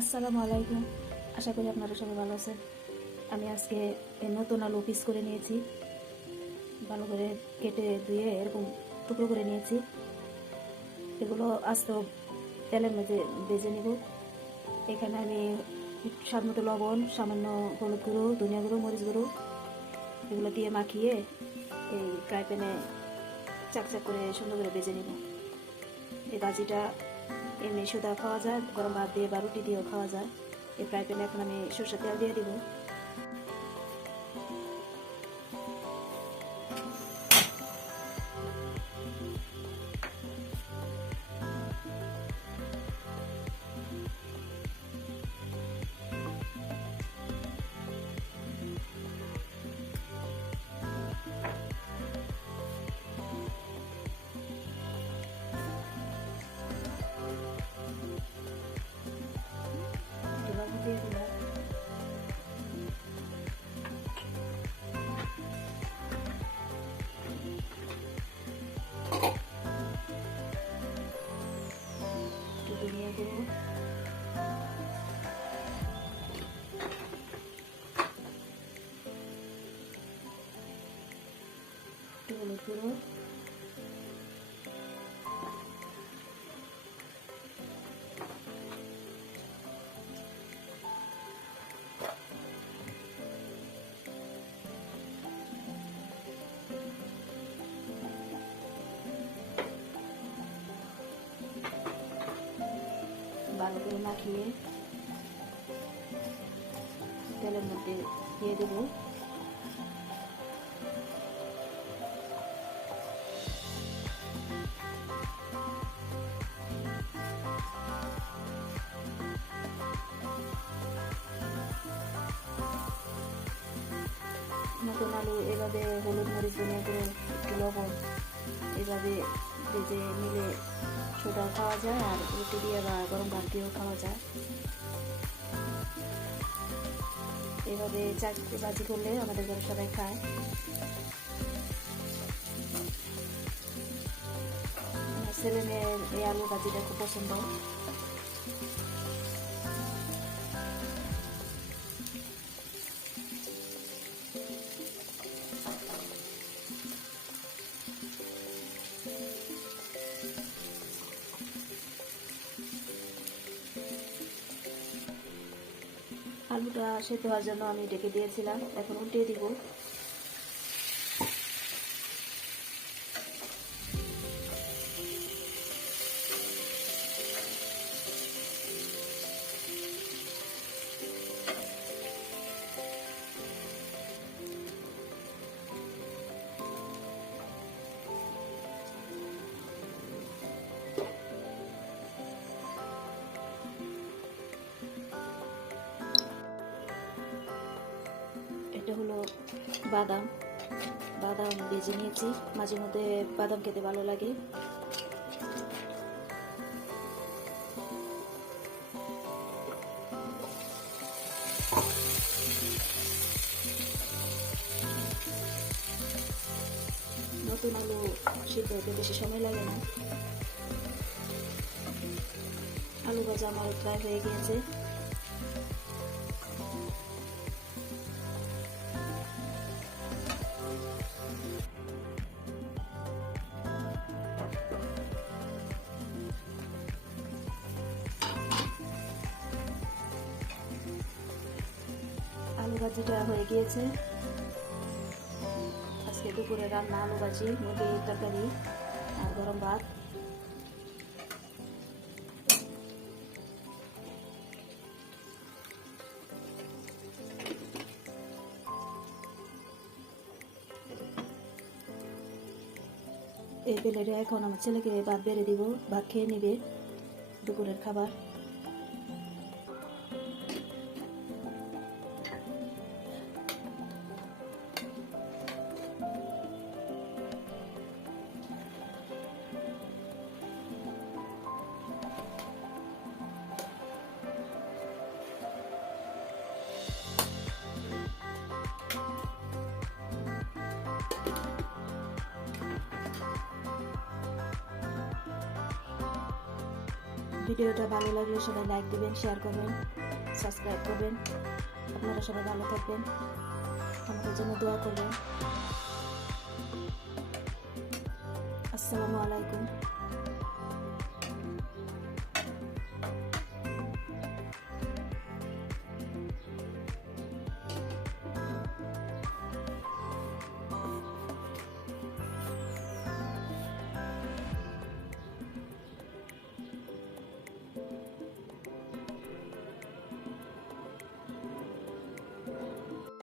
আসসালামু আলাইকুম। আশা করি আপনারা সবাই ভালো আছেন। আমি আজকে এই নতুন আলু পিস করে নিয়েছি, ভালো করে কেটে ধুয়ে এরকম টুকরো করে নিয়েছি। এগুলো আস্ত তেলের মধ্যে ভেজে নিব। এখানে আমি স্বাদ মতো লবণ, সামান্য হলুদ গুঁড়ো, ধনিয়া গুঁড়ো, মরিচ গুঁড়ো এগুলো দিয়ে মাখিয়ে এই ফ্রাই প্যানে চাকচাক করে সুন্দর করে ভেজে নিব। এই ভাজিটা এমনি সুদা খাওয়া যায়, গরম ভাত দিয়ে বা রুটি দিয়েও খাওয়া যায়। এই ফ্রাই প্যানে এখন আমি সরষের তেল দিয়ে দিব। দিয়ে দিলাম ধনিয়া গুঁড়ো, হলুদ গুঁড়ো, ভালো করে মাখিয়ে তেলের মধ্যে দিয়ে দেবো। নতুন আলু এভাবে হলুদ মরিচ ধনিয়া গুঁড়ো একটু লবণ এভাবে ভেজে নিলে সোদাও খাওয়া যায়, আর রুটি দিয়ে বা গরম ভাত দিয়েও খাওয়া যায়। এভাবে চাকরি ভাজি করলে আমাদের ঘরে সবাই খায়। আমার ছেলে মেয়ের এই আলু ভাজিটা খুব পছন্দ। আলুটা সেদ্ধ হওয়ার জন্য আমি ঢেকে দিয়েছিলাম, এখন উল্টিয়ে দিব। এটা হলো বাদাম, বাদাম ভেজে নিয়েছি। মাঝে মধ্যে বাদাম খেতে ভালো লাগে। নতুন আলু সিদ্ধ হতে বেশি সময় লাগে না। আলু ভাজা আমার প্রায় হয়ে গিয়েছে। আলু ভাজিটা হয়ে গিয়েছে। আজকে দুপুরে রান্না আলু ভাজি, মুরগির তরকারি আর গরম ভাত। এই প্লেটে এখন আমার ছেলেকে ভাত বেড়ে দিব, ভাত খেয়ে নিবে দুপুরের খাবার। ভিডিওটা ভালো লাগলে সবাই লাইক দিবেন, শেয়ার করবেন, সাবস্ক্রাইব করবেন। আপনারা সবাই ভালো থাকবেন, আমাদের জন্য দোয়া করবেন। আসসালামু আলাইকুম।